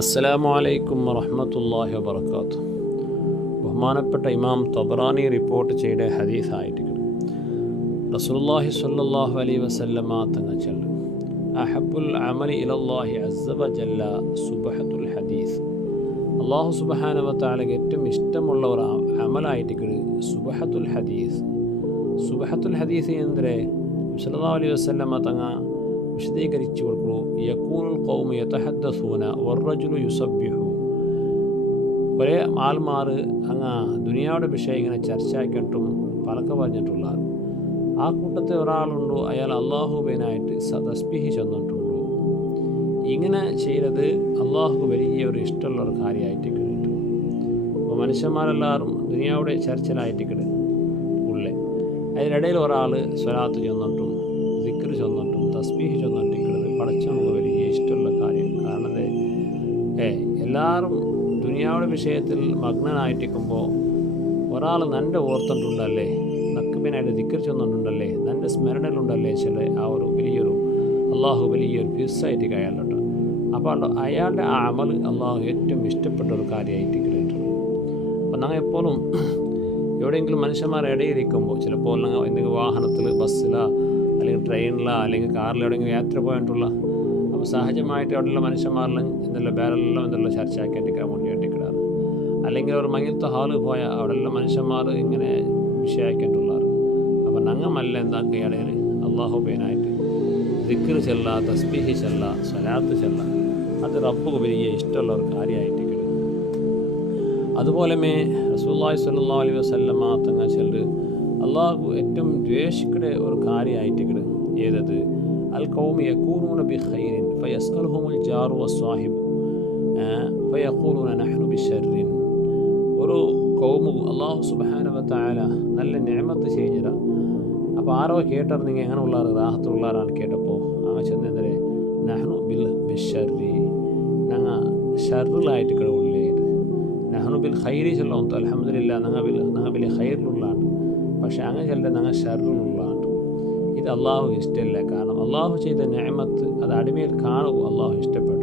അസ്സലാമു അലൈക്കും വറഹ്മത്തുള്ളാഹി വബറകാതുഹു. ബഹുമാനപ്പെട്ട ഇമാം തബറാനി റിപ്പോർട്ട് ചെയ്ത ഹദീസായിട്ട് റസൂലുള്ളാഹി സ്വല്ലല്ലാഹു അലൈഹി വസല്ലമ തങ്ങൾ ചൊല്ലു, അഹബ്ബുൽ അമലി ഇലല്ലാഹി അസ്സ വജല്ല സുബ്ഹത്തുൽ ഹദീസ്. അല്ലാഹു സുബ്ഹാനഹു വ തആലക്ക് ഏറ്റവും ഇഷ്ടമുള്ള ഒരു അമലായിട്ട് സുബ്ഹത്തുൽ ഹദീസ്. സുബ്ഹത്തുൽ ഹദീസ് ಎಂದರೆ സല്ലല്ലാഹു അലൈഹി വസല്ലമ തങ്ങൾ വിശദീകരിച്ചു കൊടുക്കുന്നു. യകൂനുൽ ഖൗമു യതഹദ്ദസൂന വറജുലു യുസബ്ബിഹു. കുറേ ആൾമാർ അങ്ങ് ദുനിയാവുടെ വിഷയം ഇങ്ങനെ ചർച്ചയാക്കിയിട്ടും പലക്ക പറഞ്ഞിട്ടുള്ള ആ കൂട്ടത്തിൽ ഒരാളുണ്ടോ, അയാൾ അള്ളാഹുബേനായിട്ട് തസ്ബീഹ് ചെന്നിട്ടുണ്ടോ. ഇങ്ങനെ ചെയ്തത് അള്ളാഹു വലിയ ഒരു ഇഷ്ടമുള്ള ഒരു കാര്യമായിട്ട് കിട്ടും. അപ്പോൾ മനുഷ്യന്മാരെല്ലാവരും ദുനിയാവുടെ ചർച്ചയിലായിട്ട് ഉള്ളേ. അതിനിടയിൽ ഒരാൾ സ്വലാത്ത് ചെന്നിട്ടും ദിക്ർ ചെന്നിട്ടും തസ്ബീഹ് ചെന്നിട്ടിരിക്കുന്നത് പടച്ചവന് വലിയ ഇഷ്ടമുള്ള കാര്യം. കാരണം എല്ലാവരും ദുനിയാവുടെ വിഷയത്തിൽ മഗ്നനായിട്ടിരിക്കുമ്പോൾ ഒരാൾ നൻ്റെ ഓർത്തിട്ടുണ്ടല്ലേ, നക്കുബിനായിട്ട് ദിക്ർ ചെന്നിട്ടുണ്ടല്ലേ, നൻ്റെ സ്മരണയിലുണ്ടല്ലേ ചില ആ ഒരു വലിയൊരു അള്ളാഹു വലിയൊരു പീസായിട്ട് അയാളുണ്ട്. അപ്പോൾ അയാളുടെ ആ അമൽ അള്ളാഹു ഏറ്റവും ഇഷ്ടപ്പെട്ട ഒരു കാര്യമായിട്ട് കിട്ടും. അപ്പോൾ ഞങ്ങൾ എപ്പോഴും എവിടെയെങ്കിലും മനുഷ്യന്മാരുടെ ഇടയിരിക്കുമ്പോൾ ചിലപ്പോൾ ഞങ്ങൾ എന്തെങ്കിലും വാഹനത്തിൽ ബസ്സിലോ അല്ലെങ്കിൽ ട്രെയിനിലോ അല്ലെങ്കിൽ കാറിലോ എവിടെയെങ്കിലും യാത്ര പോയിട്ടുള്ള അപ്പോൾ സഹജമായിട്ട് അവിടെയുള്ള മനുഷ്യന്മാരെല്ലാം എന്തെല്ലാം വേറെല്ലാം എന്തെല്ലാം ചർച്ചയാക്കിയിട്ടിരിക്കാൻ വേണ്ടിയിട്ടിരിക്കാറ്. അല്ലെങ്കിൽ ഒരു മങ്ങിലത്തെ ഹാളിൽ പോയാൽ അവിടെയുള്ള മനുഷ്യന്മാർ ഇങ്ങനെ വിഷയമാക്കിയിട്ടുള്ളാറ്. അപ്പോൾ ഞങ്ങമല്ല എന്താക്കുക ഇടയിൽ അള്ളാഹുബേനായിട്ട് ദിക്ർ ചെല്ല, തസ്ബീഹ് ചെല്ല, സ്വലാത്ത് ചെല്ല, അത് റബ്ബുക്ക് വലിയ ഇഷ്ടമുള്ള ഒരു കാര്യമായിട്ട്. അതുപോലെ റസൂലുള്ളാഹി സ്വല്ലല്ലാഹു അലൈഹി വസല്ലമ തങ്ങൾ ചെല്ല് അള്ളാഹു ഏറ്റവും ദ്വേഷിക്കുന്ന ഒരു കാര്യമായിട്ട് ഏതത് അൽ ഖൗമി യകൂനൂന ബിഖൈരിൻ ഫയസ്അലുഹുൽ ജാറു വസ്സാഹിബു ഫയഖൂലൂന നഹ്നു ബിശർരിൻ. ഒരു കൗമു അള്ളാഹു സുബ്ഹാനഹു വ തആല നല്ല നിഅമത്ത് ചെയ്യുക. അപ്പോൾ ആരോ കേട്ടത് നിങ്ങൾ എങ്ങനെ ഉള്ളാറ് റാഹത്തുള്ളാറാണ് കേട്ടപ്പോൾ അങ്ങ് ചെന്നെന്തരെ നഹ്നു ബിശർരി, ഞങ്ങൾ ഷർറിലായിട്ട് ഉള്ളേ. നഹ്നു ബിൽ ഖൈരി ചെല്ലോം അൽഹംദുലില്ലാ, ഞങ്ങൾ ബിൽ ഖൈറിലുള്ളതാണ്. പക്ഷേ അങ്ങനെ ചെല്ലെ ഞങ്ങൾ ഷർറിലുള്ളതാണ്. ഇത് അള്ളാഹു ഇഷ്ടമില്ല. കാരണം അള്ളാഹു ചെയ്ത നിഅമത്ത് അത് അടിമയിൽ കാണുക അള്ളാഹു ഇഷ്ടപ്പെട്ട,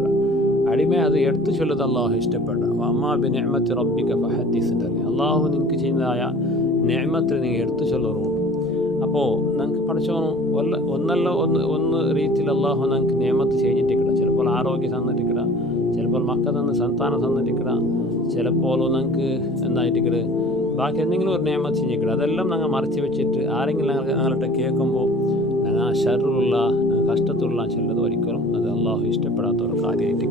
അടിമ അത് എടുത്തു ചൊല്ലത് അള്ളാഹു ഇഷ്ടപ്പെട്ട. അമ്മാ ബി നിഅമത്തി റബ്ബിക ഫഹദ്ദിസ്. അള്ളാഹു നിങ്ങൾക്ക് ചെയ്യുന്നതായ നിഅമത്തിൽ നിങ്ങൾ എടുത്തു ചൊല്ലറുണ്ട്. അപ്പോൾ നിങ്ങൾക്ക് പഠിച്ചോണം ഒന്ന് രീതിയിൽ അള്ളാഹു നിങ്ങൾക്ക് നിയമത്ത് ചെയ്തിട്ടിരിക്കണം. ചിലപ്പോൾ ആരോഗ്യം തന്നിട്ടിരിക്കുക, ചിലപ്പോൾ മക്ക തന്ന് സന്താനം തന്നിട്ടിരിക്കുക, ചിലപ്പോൾ നിങ്ങൾക്ക് എന്തായിട്ടിരിക്കുക ബാക്കി എന്തെങ്കിലും ഒരു നിയമത്ത് ചെയ്യിക്കണം. അതെല്ലാം ഞങ്ങൾ മറച്ച് വെച്ചിട്ട് ആരെങ്കിലും ഞങ്ങളുടെ കേൾക്കുമ്പോൾ ഞങ്ങൾ ഷർറിലുള്ള കഷ്ടത്തിലുള്ള ചിലത് ഒരിക്കലും അത് അള്ളാഹു ഇഷ്ടപ്പെടാത്ത ഒരു കാര്യമായിട്ട്